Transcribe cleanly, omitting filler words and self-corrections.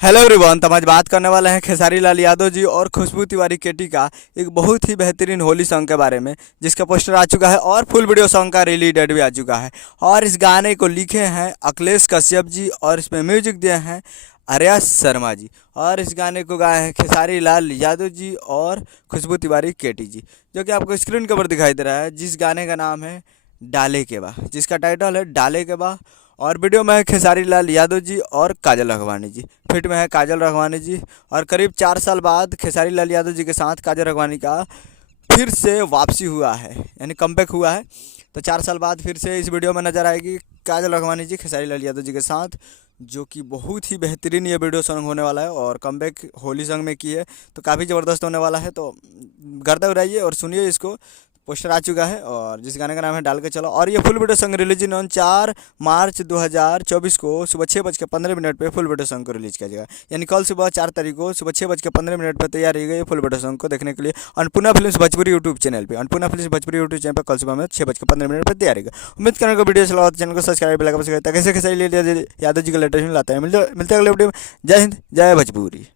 Hello everyone. तो हम आज बात करने वाले हैं खेसारी लाल यादव जी और खुशबू तिवारी केटी का एक बहुत ही बेहतरीन होली सॉन्ग के बारे में, जिसका पोस्टर आ चुका है और फुल वीडियो सॉन्ग का रिलीज डेट भी आ चुका है। और इस गाने को लिखे हैं अखिलेश कश्यप जी और इसमें म्यूजिक दिए हैं आर्या शर्मा जी। और इस गाने को गाए हैं खेसारी लाल यादव जी और खुशबू तिवारी केटी जी, जो कि आपको स्क्रीन के ऊपर दिखाई दे रहा है। जिस गाने का नाम है डाले के बा, जिसका टाइटल है डाले के बा। और वीडियो में है खेसारी लाल यादव जी और काजल राघवानी जी, फिट में है काजल राघवानी जी। और करीब 4 साल बाद खेसारी लाल यादव जी के साथ काजल राघवानी का फिर से वापसी हुआ है, यानी कमबैक हुआ है। तो 4 साल बाद फिर से इस वीडियो में नजर आएगी काजल राघवानी जी खेसारी लाल यादव जी के साथ, जो कि बहुत ही बेहतरीन ये वीडियो सॉन्ग होने वाला है। और कमबैक होली सॉन्ग में की है तो काफ़ी ज़बरदस्त होने वाला है। तो गर्दा उड़ाइए और सुनिए इसको। पोस्टर आ चुका है और जिस गाने का नाम है डाल के चलो। और ये full video song release on 4 मार्च 2024 को सुबह 6:15 पे फुल वीडियो सॉन्ग को रिलीज किया जाएगा। यानी कल सुबह 4 तारीख को सुबह 6:15 पर तैयार रहिएगा ये फुल वीडियो सॉन्ग को देखने के लिए Annapurna films Bhojpuri YouTube channel पे। Annapurna films Bhojpuri YouTube channel पर कल सुबह में 6:15 पर तैयार रहेगा। उम्मीद करने को वीडियो चला चैनल को सब्सक्राइब लगा कैसे कैसे यादव जी का लेटेस्ट मिलता है। मिलते हैं अगले वीडियो में। जय हिंद, जय भोजपुरी।